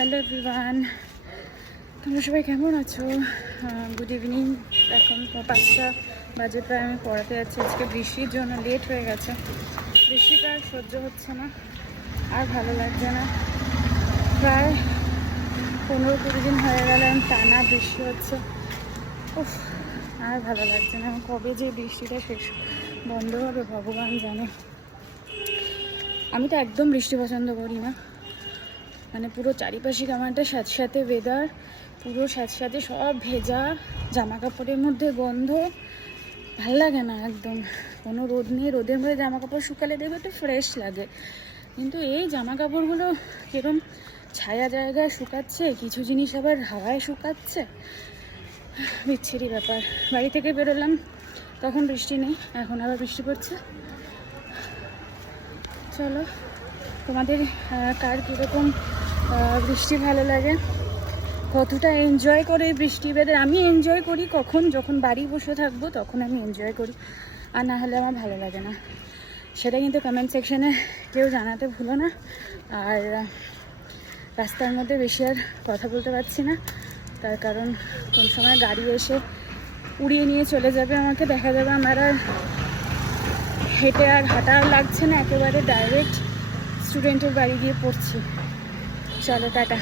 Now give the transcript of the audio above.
Hello everyone, তোমরা সবাই কেমন আছো? Good evening. এখন 5টা বাজে প্রায়। আমি পড়াতে যাচ্ছি। আজকে বৃষ্টির জন্য লেট হয়ে গেছে। বৃষ্টিটা আর সহ্য হচ্ছে না, আর ভালো লাগছে না। প্রায় 15-20 দিন হয়ে গেল টানা বৃষ্টি হচ্ছে। উফ, আর ভালো লাগছে না। কবে যে বৃষ্টিটা শেষ বন্ধ হবে ভগবান জানে। আমি তো একদম বৃষ্টি পছন্দ করি না। মানে পুরো চারিপাশে কেমনটা স্যাঁতস্যাঁতে ওয়েদার, পুরো স্যাঁতস্যাঁতে সব ভেজা, জামা কাপড়ের মধ্যে গন্ধ, ভাল লাগে না একদম। কোনো রোদ নেই, রোদের মধ্যে জামা কাপড় শুকালে দেখবে একটু ফ্রেশ লাগে, কিন্তু এই জামা কাপড়গুলো কিরম ছায়া জায়গায় শুকাচ্ছে, কিছু জিনিস আবার হাওয়ায় শুকাচ্ছে, বিচ্ছিরি ব্যাপার। বাড়ি থেকে বেরোলাম তখন বৃষ্টি নেই, এখন আবার বৃষ্টি পড়ছে। চলো, তোমাদের কার কীরকম বৃষ্টি ভালো লাগে, কতটা এনজয় করে এই বৃষ্টি ওয়েদার? আমি এনজয় করি যখন বাড়ি বসে থাকবো তখন আমি এনজয় করি, আর না হলে আমার ভালো লাগে না। সেটা কিন্তু কমেন্ট সেকশানে কেউ জানাতে ভুলো না। আর রাস্তার মধ্যে বেশি আর কথা বলতে পারছি না, তার কারণ কোন সময় গাড়ি এসে উড়িয়ে নিয়ে চলে যাবে আমাকে, দেখা যাবে আমার আর হেঁটে আর হাঁটা লাগছে না, একেবারে ডাইরেক্ট স্টুডেন্টের বাড়ি গিয়ে পড়ছি। চলো, টাটা।